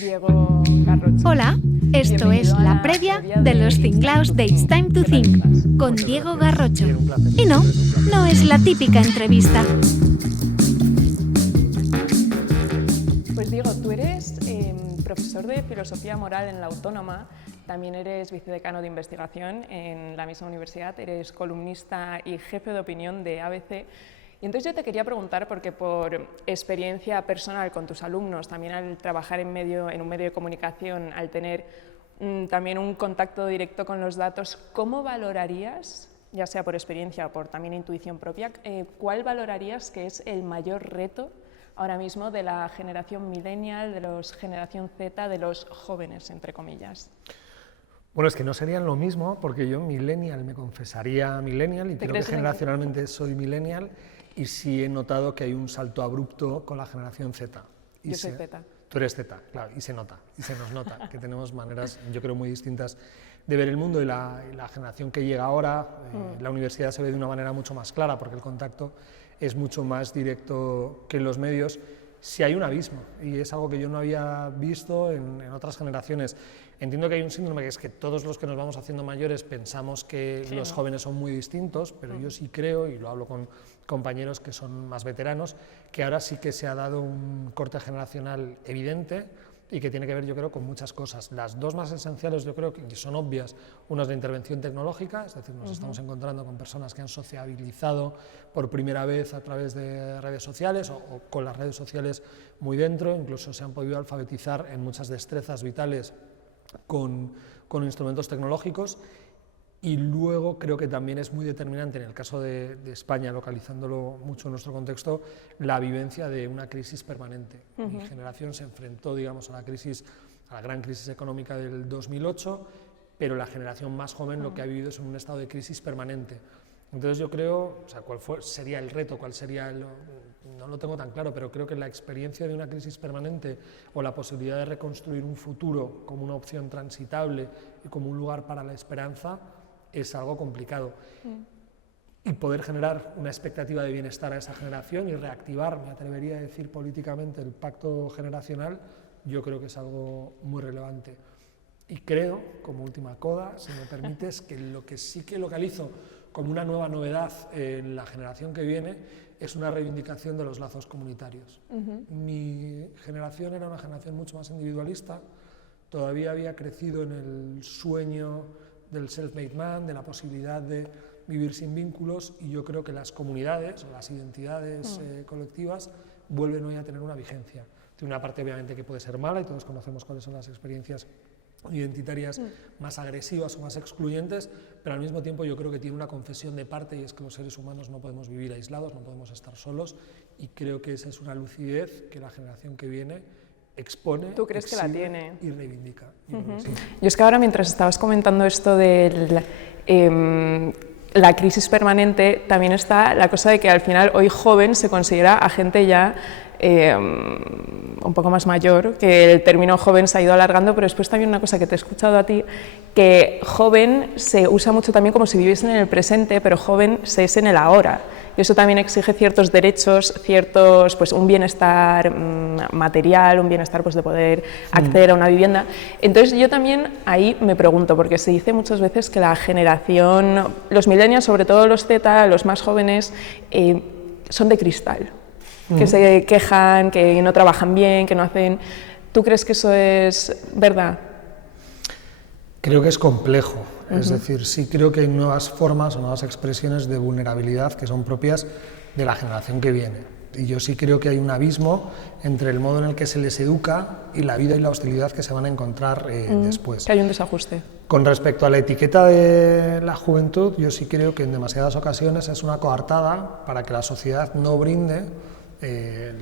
Diego Garrocho. Hola, esto es la previa de los Cinglaos de It's Time to Think con Diego Garrocho. Y no es la típica entrevista. Pues Diego, tú eres profesor de Filosofía Moral en la Autónoma, también eres vicedecano de investigación en la misma universidad, eres columnista y jefe de opinión de ABC. Y entonces yo te quería preguntar, porque por experiencia personal con tus alumnos, también al trabajar en un medio de comunicación, al tener también un contacto directo con los datos, ¿cómo valorarías, ya sea por experiencia o por también intuición propia, cuál valorarías que es el mayor reto ahora mismo de la generación millennial, de los generación Z, de los jóvenes, entre comillas? Bueno, es que no serían lo mismo, porque yo millennial me confesaría millennial y creo que generacionalmente soy millennial, y sí he notado que hay un salto abrupto con la generación Z. Yo soy Z. Tú eres Z, claro, y se nota, y se nos nota, que tenemos maneras, yo creo, muy distintas de ver el mundo, y la generación que llega ahora, la universidad se ve de una manera mucho más clara, porque el contacto es mucho más directo que en los medios. Sí hay un abismo, y es algo que yo no había visto en otras generaciones. Entiendo que hay un síndrome, que es que todos los que nos vamos haciendo mayores pensamos que los jóvenes son muy distintos, pero yo sí creo, y lo hablo con compañeros que son más veteranos, que ahora sí que se ha dado un corte generacional evidente y que tiene que ver, yo creo, con muchas cosas. Las dos más esenciales, yo creo, que son obvias. Una es la intervención tecnológica, es decir, nos estamos encontrando con personas que han sociabilizado por primera vez a través de redes sociales o con las redes sociales muy dentro, incluso se han podido alfabetizar en muchas destrezas vitales con instrumentos tecnológicos. Y luego creo que también es muy determinante, en el caso de España, localizándolo mucho en nuestro contexto, la vivencia de una crisis permanente. Mi generación se enfrentó, digamos, a la gran crisis económica del 2008, pero la generación más joven lo que ha vivido es un estado de crisis permanente. Entonces yo creo, o sea, ¿cuál sería el reto? ¿Cuál sería no lo tengo tan claro, pero creo que la experiencia de una crisis permanente o la posibilidad de reconstruir un futuro como una opción transitable y como un lugar para la esperanza es algo complicado. Y poder generar una expectativa de bienestar a esa generación y reactivar, me atrevería a decir políticamente, el pacto generacional, yo creo que es algo muy relevante. Y creo, como última coda, si me permites, que lo que sí que localizo como una nueva novedad en la generación que viene es una reivindicación de los lazos comunitarios. Mi generación era una generación mucho más individualista, todavía había crecido en el sueño del self-made man, de la posibilidad de vivir sin vínculos, y yo creo que las comunidades o las identidades colectivas vuelven hoy a tener una vigencia. Tiene una parte obviamente que puede ser mala, y todos conocemos cuáles son las experiencias identitarias más agresivas o más excluyentes, pero al mismo tiempo yo creo que tiene una confesión de parte, y es que los seres humanos no podemos vivir aislados, no podemos estar solos, y creo que esa es una lucidez que la generación que viene expone. ¿Tú crees que la tiene? Y reivindica. Sí. Yo es que ahora, mientras estabas comentando esto de la crisis permanente, también está la cosa de que al final hoy joven se considera a gente ya un poco más mayor, que el término joven se ha ido alargando, pero después también una cosa que te he escuchado a ti, que joven se usa mucho también como si viviesen en el presente, pero joven se es en el ahora. Y eso también exige ciertos derechos, pues un bienestar material, un bienestar pues de poder acceder a una vivienda. Entonces yo también ahí me pregunto, porque se dice muchas veces que la generación, los millennials, sobre todo los Z, los más jóvenes, son de cristal, que se quejan, que no trabajan bien, que no hacen... ¿Tú crees que eso es verdad? Creo que es complejo, es decir, sí creo que hay nuevas formas o nuevas expresiones de vulnerabilidad que son propias de la generación que viene. Y yo sí creo que hay un abismo entre el modo en el que se les educa y la vida y la hostilidad que se van a encontrar después. Que hay un desajuste. Con respecto a la etiqueta de la juventud, yo sí creo que en demasiadas ocasiones es una coartada para que la sociedad no brinde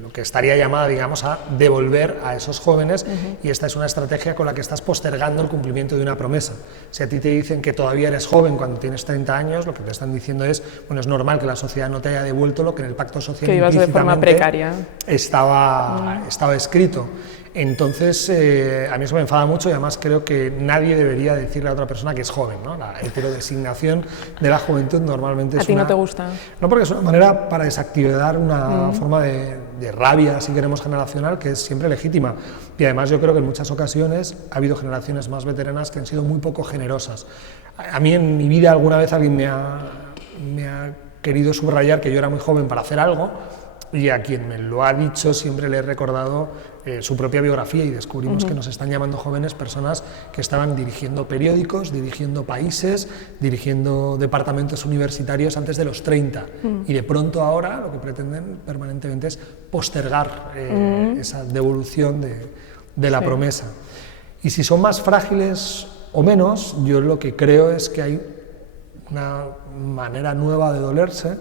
lo que estaría llamada, digamos, a devolver a esos jóvenes, y esta es una estrategia con la que estás postergando el cumplimiento de una promesa. Si a ti te dicen que todavía eres joven cuando tienes 30 años, lo que te están diciendo es, bueno, es normal que la sociedad no te haya devuelto lo que en el pacto social que ibas de forma precaria estaba escrito. Entonces, a mí eso me enfada mucho y además creo que nadie debería decirle a otra persona que es joven, ¿no? La heterodesignación de la juventud normalmente es ¿A ti no te gusta? No, porque es una manera para desactivar una forma de rabia, si queremos, generacional, que es siempre legítima. Y además yo creo que en muchas ocasiones ha habido generaciones más veteranas que han sido muy poco generosas. A mí en mi vida alguna vez alguien me ha querido subrayar que yo era muy joven para hacer algo, y a quien me lo ha dicho siempre le he recordado su propia biografía, y descubrimos que nos están llamando jóvenes personas que estaban dirigiendo periódicos, dirigiendo países, dirigiendo departamentos universitarios antes de los 30, y de pronto ahora lo que pretenden permanentemente es postergar esa devolución de la promesa. Y si son más frágiles o menos, yo lo que creo es que hay una manera nueva de dolerse,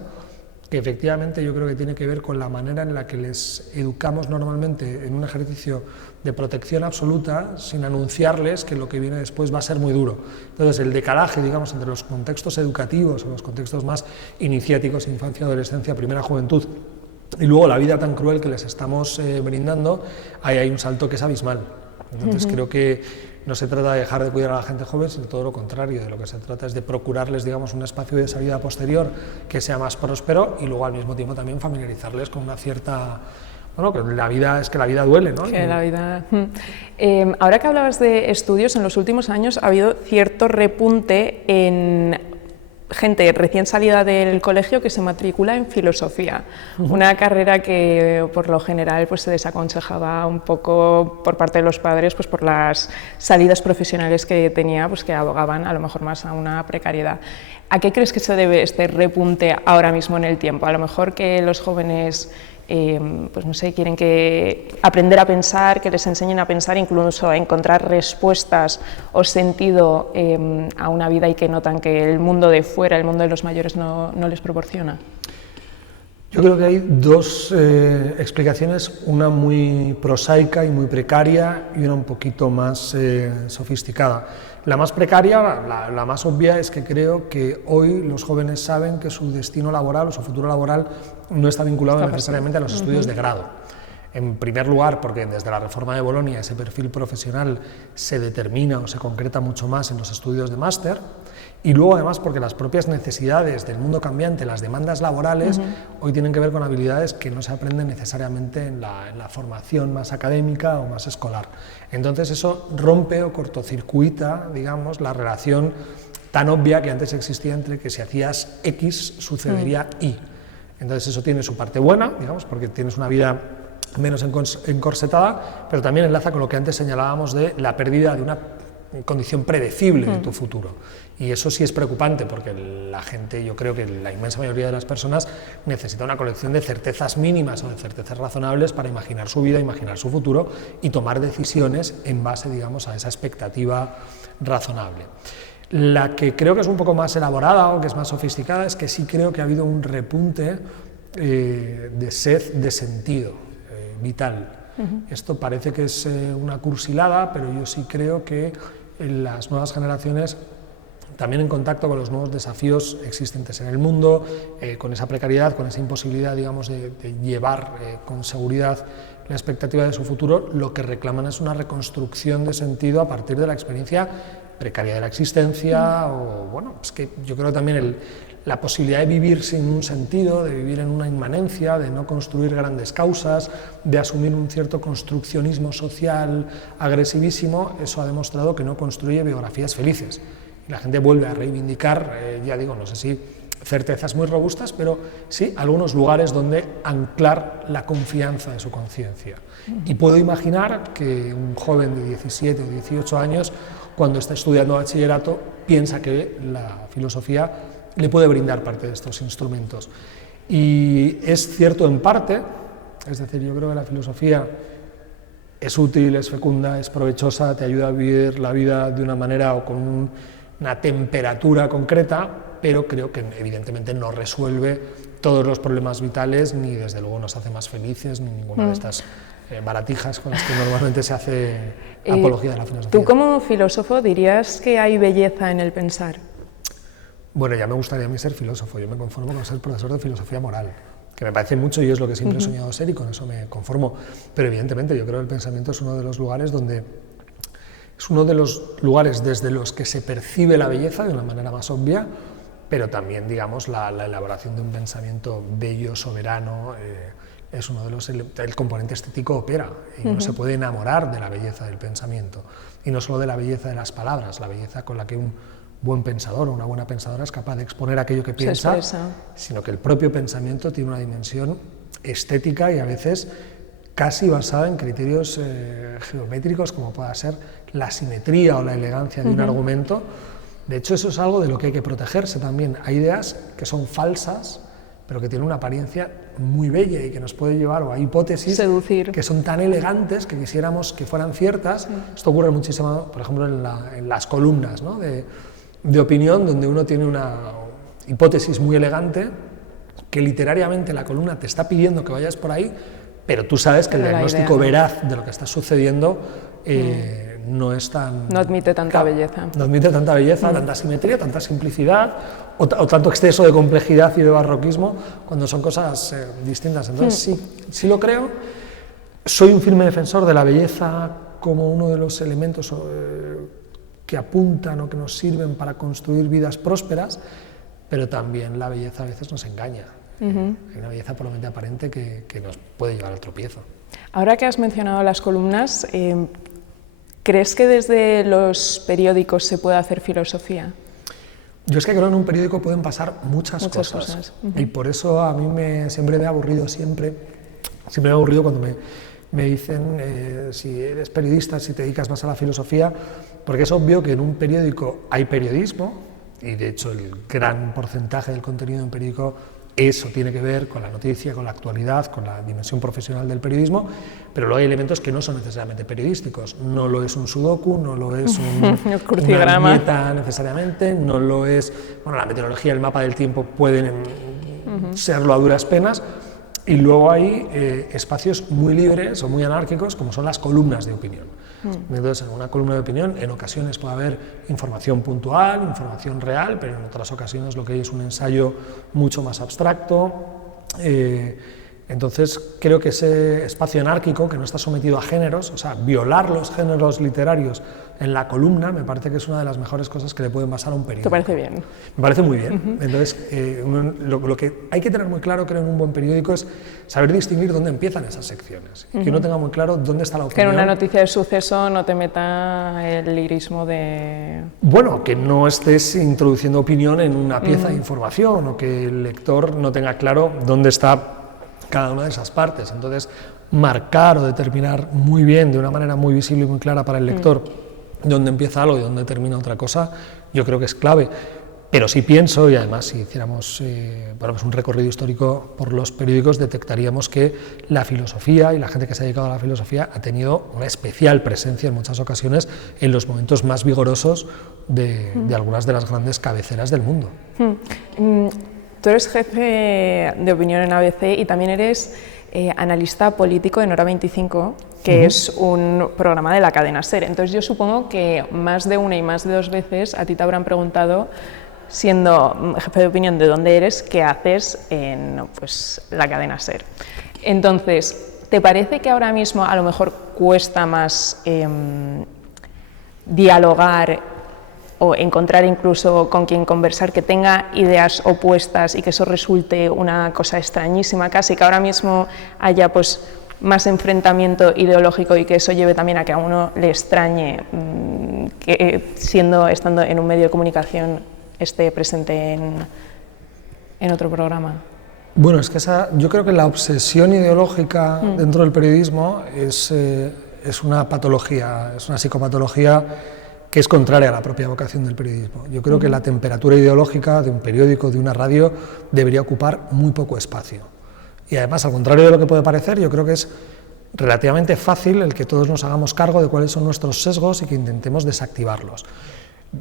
que efectivamente yo creo que tiene que ver con la manera en la que les educamos normalmente en un ejercicio de protección absoluta, sin anunciarles que lo que viene después va a ser muy duro. Entonces el decalaje, digamos, entre los contextos educativos o los contextos más iniciáticos, infancia, adolescencia, primera juventud, y luego la vida tan cruel que les estamos brindando, ahí hay un salto que es abismal. Entonces creo que no se trata de dejar de cuidar a la gente joven, sino todo lo contrario. De lo que se trata es de procurarles, digamos, un espacio de salida posterior que sea más próspero, y luego al mismo tiempo también familiarizarles con una cierta... Bueno, que la vida duele, ¿no? Que la vida... ahora que hablabas de estudios, en los últimos años ha habido cierto repunte en gente recién salida del colegio que se matricula en filosofía, una carrera que por lo general pues, se desaconsejaba un poco por parte de los padres, pues, por las salidas profesionales que tenía, pues, que abogaban a lo mejor más a una precariedad. ¿A qué crees que se debe este repunte ahora mismo en el tiempo? A lo mejor que los jóvenes pues no sé, quieren aprender a pensar, que les enseñen a pensar, incluso a encontrar respuestas o sentido a una vida, y que notan que el mundo de fuera, el mundo de los mayores, no les proporciona. Yo creo que hay dos explicaciones, una muy prosaica y muy precaria, y una un poquito más sofisticada. La más precaria, la más obvia, es que creo que hoy los jóvenes saben que su destino laboral o su futuro laboral no está vinculado necesariamente a los estudios de grado. En primer lugar, porque desde la reforma de Bolonia ese perfil profesional se determina o se concreta mucho más en los estudios de máster, y luego además porque las propias necesidades del mundo cambiante, las demandas laborales, hoy tienen que ver con habilidades que no se aprenden necesariamente en la formación más académica o más escolar. Entonces eso rompe o cortocircuita, digamos, la relación tan obvia que antes existía entre que si hacías X sucedería Y. Entonces eso tiene su parte buena, digamos, porque tienes una vida menos encorsetada, pero también enlaza con lo que antes señalábamos de la pérdida de una condición predecible de tu futuro. Y eso sí es preocupante, porque la gente, yo creo que la inmensa mayoría de las personas necesita una colección de certezas mínimas o de certezas razonables para imaginar su vida, imaginar su futuro y tomar decisiones en base, digamos, a esa expectativa razonable. La que creo que es un poco más elaborada o que es más sofisticada es que sí creo que ha habido un repunte de sed de sentido vital. Esto parece que es una cursilada, pero yo sí creo que en las nuevas generaciones, también en contacto con los nuevos desafíos existentes en el mundo, con esa precariedad, con esa imposibilidad, digamos, de llevar con seguridad la expectativa de su futuro, lo que reclaman es una reconstrucción de sentido a partir de la experiencia precaria de la existencia, o bueno, es que yo creo también la posibilidad de vivir sin un sentido, de vivir en una inmanencia, de no construir grandes causas, de asumir un cierto construccionismo social agresivísimo, eso ha demostrado que no construye biografías felices. Y la gente vuelve a reivindicar, ya digo, no sé si certezas muy robustas, pero sí algunos lugares donde anclar la confianza de su conciencia. Y puedo imaginar que un joven de 17 o 18 años, cuando está estudiando bachillerato, piensa que la filosofía le puede brindar parte de estos instrumentos. Y es cierto en parte, es decir, yo creo que la filosofía es útil, es fecunda, es provechosa, te ayuda a vivir la vida de una manera o con una temperatura concreta, pero creo que evidentemente no resuelve todos los problemas vitales, ni desde luego nos hace más felices, ni ninguna de estas baratijas con las que normalmente se hace apología de la filosofía. ¿Tú como filósofo dirías que hay belleza en el pensar? Bueno, ya me gustaría a mí ser filósofo, yo me conformo con ser profesor de filosofía moral, que me parece mucho y es lo que siempre he soñado ser y con eso me conformo. Pero evidentemente yo creo que el pensamiento es uno de los lugares donde es uno de los lugares desde los que se percibe la belleza de una manera más obvia, pero también, digamos, la elaboración de un pensamiento bello, soberano, es uno de los... El componente estético opera, y uno se puede enamorar de la belleza del pensamiento, y no solo de la belleza de las palabras, la belleza con la que un buen pensador o una buena pensadora es capaz de exponer aquello que piensa, sino que el propio pensamiento tiene una dimensión estética y a veces casi basada en criterios geométricos, como pueda ser la simetría o la elegancia de un argumento. De hecho, eso es algo de lo que hay que protegerse también. Hay ideas que son falsas, pero que tienen una apariencia muy bella y que nos puede llevar, o hay hipótesis que son tan elegantes que quisiéramos que fueran ciertas. Esto ocurre muchísimo, por ejemplo, en las columnas, ¿no?, de opinión, donde uno tiene una hipótesis muy elegante, que literariamente la columna te está pidiendo que vayas por ahí, pero tú sabes que el diagnóstico veraz de lo que está sucediendo no es tan... No admite tanta belleza. No admite tanta belleza, tanta simetría, tanta simplicidad, o tanto exceso de complejidad y de barroquismo, cuando son cosas distintas. Entonces sí lo creo. Soy un firme defensor de la belleza como uno de los elementos que apuntan o que nos sirven para construir vidas prósperas, pero también la belleza a veces nos engaña. Hay una belleza por lo menos aparente que nos puede llevar al tropiezo. Ahora que has mencionado las columnas, ¿crees que desde los periódicos se puede hacer filosofía? Yo es que creo que en un periódico pueden pasar muchas cosas. Y por eso a mí siempre me ha aburrido, siempre me ha aburrido cuando me dicen si eres periodista, si te dedicas más a la filosofía, porque es obvio que en un periódico hay periodismo, y de hecho el gran porcentaje del contenido en un periódico eso tiene que ver con la noticia, con la actualidad, con la dimensión profesional del periodismo, pero luego hay elementos que no son necesariamente periodísticos. No lo es un sudoku, no lo es una dieta necesariamente, no lo es... Bueno, la meteorología y el mapa del tiempo pueden serlo a duras penas, y luego hay espacios muy libres o muy anárquicos, como son las columnas de opinión. Entonces, en una columna de opinión, en ocasiones puede haber información puntual, información real, pero en otras ocasiones lo que hay es un ensayo mucho más abstracto. Entonces, creo que ese espacio anárquico, que no está sometido a géneros, o sea, violar los géneros literarios en la columna, me parece que es una de las mejores cosas que le pueden pasar a un periódico. ¿Te parece bien? Me parece muy bien. Entonces, lo que hay que tener muy claro, creo, en un buen periódico es saber distinguir dónde empiezan esas secciones. Que uno tenga muy claro dónde está la opinión. Que en una noticia de suceso no te meta el lirismo de... Bueno, que no estés introduciendo opinión en una pieza de información, o que el lector no tenga claro dónde está cada una de esas partes. Entonces, marcar o determinar muy bien, de una manera muy visible y muy clara para el lector, dónde empieza algo y dónde termina otra cosa, yo creo que es clave. Pero sí pienso, y además si hiciéramos pues un recorrido histórico por los periódicos, detectaríamos que la filosofía y la gente que se ha dedicado a la filosofía ha tenido una especial presencia en muchas ocasiones en los momentos más vigorosos de algunas de las grandes cabeceras del mundo. Tú eres jefe de opinión en ABC y también eres analista político en Hora 25, que es un programa de la cadena SER. Entonces yo supongo que más de una y más de dos veces a ti te habrán preguntado, siendo jefe de opinión, de dónde eres, qué haces en la cadena SER. Entonces, ¿te parece que ahora mismo a lo mejor cuesta más dialogar o encontrar incluso con quien conversar que tenga ideas opuestas y que eso resulte una cosa extrañísima, casi que ahora mismo haya más enfrentamiento ideológico y que eso lleve también a que a uno le extrañe que estando en un medio de comunicación esté presente en otro programa? Bueno, es que yo creo que la obsesión ideológica dentro del periodismo es una patología, es una psicopatología que es contraria a la propia vocación del periodismo. Yo creo que la temperatura ideológica de un periódico, de una radio, debería ocupar muy poco espacio. Y además, al contrario de lo que puede parecer, yo creo que es relativamente fácil el que todos nos hagamos cargo de cuáles son nuestros sesgos y que intentemos desactivarlos.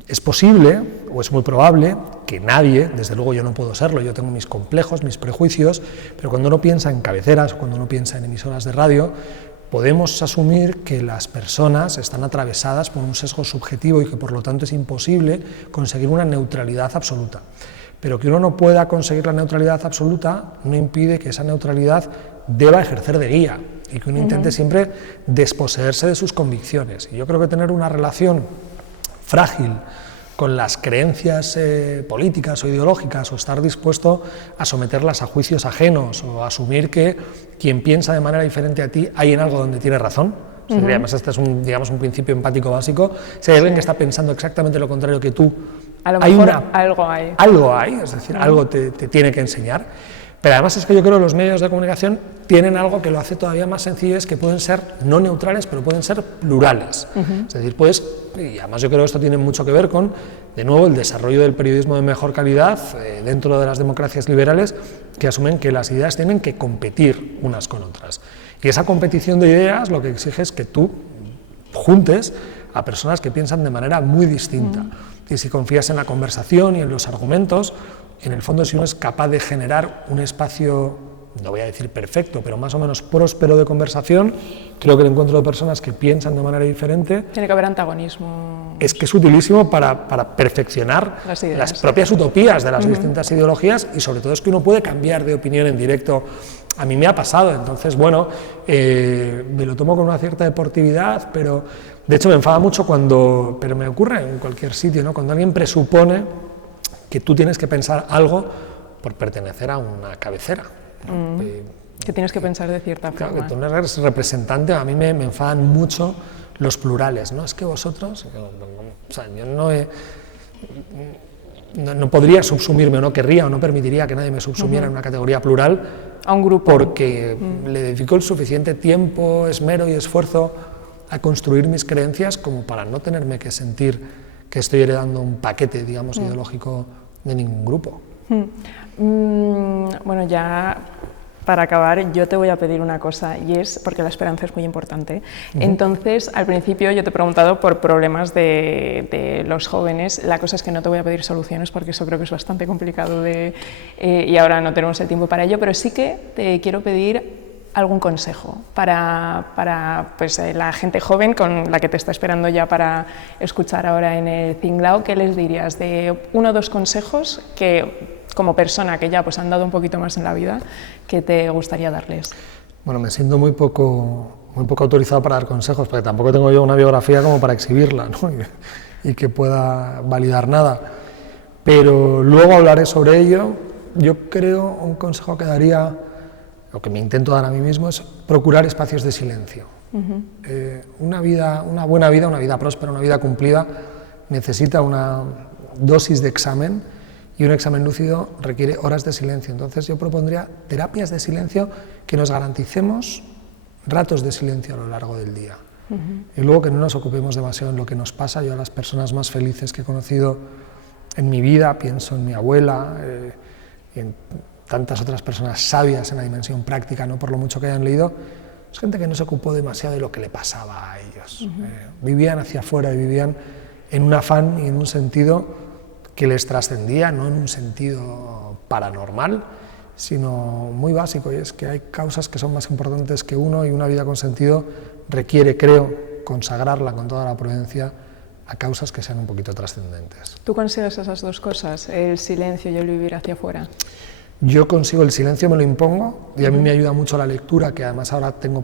Es posible, o es muy probable, que nadie, desde luego yo no puedo serlo, yo tengo mis complejos, mis prejuicios, pero cuando uno piensa en cabeceras o cuando uno piensa en emisoras de radio, podemos asumir que las personas están atravesadas por un sesgo subjetivo y que por lo tanto es imposible conseguir una neutralidad absoluta. pero que uno no pueda conseguir la neutralidad absoluta no impide que esa neutralidad deba ejercer de guía y que uno intente siempre desposeerse de sus convicciones. Y yo creo que tener una relación frágil con las creencias políticas o ideológicas, o estar dispuesto a someterlas a juicios ajenos, o asumir que quien piensa de manera diferente a ti hay en algo donde tiene razón. O sea, además, este es un principio empático básico. Si hay alguien que está pensando exactamente lo contrario que tú, a lo mejor algo hay. Algo hay, es decir, algo te tiene que enseñar. Pero además es que yo creo que los medios de comunicación tienen algo que lo hace todavía más sencillo, es que pueden ser no neutrales, pero pueden ser plurales. Es decir, y además yo creo que esto tiene mucho que ver con, de nuevo, el desarrollo del periodismo de mejor calidad dentro de las democracias liberales, que asumen que las ideas tienen que competir unas con otras. Y esa competición de ideas lo que exige es que tú juntes a personas que piensan de manera muy distinta. Y si confías en la conversación y en los argumentos, en el fondo, si uno es capaz de generar un espacio, no voy a decir perfecto, pero más o menos próspero de conversación, creo que el encuentro de personas que piensan de manera diferente... Tiene que haber antagonismo. Es que es utilísimo para perfeccionar las propias utopías de las distintas ideologías, y sobre todo es que uno puede cambiar de opinión en directo. A mí me ha pasado, entonces, bueno, me lo tomo con una cierta deportividad, pero de hecho me enfada mucho pero me ocurre en cualquier sitio, ¿no? Cuando alguien presupone que tú tienes que pensar algo por pertenecer a una cabecera. ¿No? Que tienes que pensar de cierta forma. Claro, que tú no eres representante, a mí me enfadan mucho los plurales, ¿no? Es que vosotros, o sea, yo no podría subsumirme, o no querría, o no permitiría que nadie me subsumiera en una categoría plural, a un grupo, porque le dedico el suficiente tiempo, esmero y esfuerzo a construir mis creencias como para no tenerme que sentir que estoy heredando un paquete, digamos, ideológico de ningún grupo. Bueno, ya para acabar, yo te voy a pedir una cosa, y es, porque la esperanza es muy importante. Entonces, al principio yo te he preguntado por problemas de los jóvenes. La cosa es que no te voy a pedir soluciones, porque eso creo que es bastante complicado y ahora no tenemos el tiempo para ello, pero sí que te quiero pedir algún consejo para pues, la gente joven con la que te está esperando ya para escuchar ahora en el Thinglao. ¿Qué les dirías de 1 o 2 consejos que, como persona que ya pues, han dado un poquito más en la vida, que te gustaría darles? Bueno, me siento muy poco autorizado para dar consejos, porque tampoco tengo yo una biografía como para exhibirla, ¿no? y que pueda validar nada, pero luego hablaré sobre ello. Yo creo un consejo que daría, lo que me intento dar a mí mismo, es procurar espacios de silencio. Una buena vida, una vida próspera, una vida cumplida, necesita una dosis de examen, y un examen lúcido requiere horas de silencio. Entonces yo propondría terapias de silencio, que nos garanticemos ratos de silencio a lo largo del día. Y luego que no nos ocupemos demasiado en lo que nos pasa. Yo a las personas más felices que he conocido en mi vida, pienso en mi abuela y en tantas otras personas sabias en la dimensión práctica, no por lo mucho que hayan leído, es gente que no se ocupó demasiado de lo que le pasaba a ellos. Vivían hacia afuera y vivían en un afán y en un sentido que les trascendía, no en un sentido paranormal, sino muy básico, y es que hay causas que son más importantes que uno, y una vida con sentido requiere, creo, consagrarla con toda la prudencia a causas que sean un poquito trascendentes. ¿Tú consigues esas 2 cosas, el silencio y el vivir hacia afuera? Yo consigo el silencio, me lo impongo, y a mí me ayuda mucho la lectura, que además ahora tengo,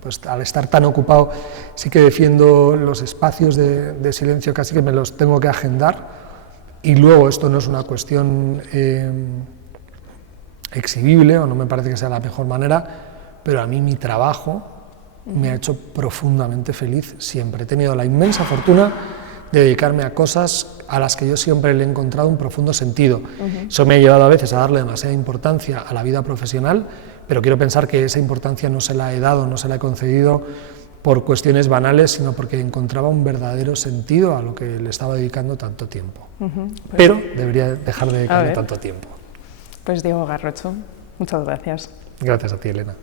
pues, al estar tan ocupado, sí que defiendo los espacios de silencio, casi que me los tengo que agendar. Y luego, esto no es una cuestión exhibible, o no me parece que sea la mejor manera, pero a mí mi trabajo me ha hecho profundamente feliz siempre. He tenido la inmensa fortuna de dedicarme a cosas a las que yo siempre le he encontrado un profundo sentido. Eso me ha llevado a veces a darle demasiada importancia a la vida profesional, pero quiero pensar que esa importancia no se la he dado, no se la he concedido por cuestiones banales, sino porque encontraba un verdadero sentido a lo que le estaba dedicando tanto tiempo. Pero debería dejar de dedicarle tanto tiempo. Pues Diego Garrocho, muchas gracias. Gracias a ti, Elena.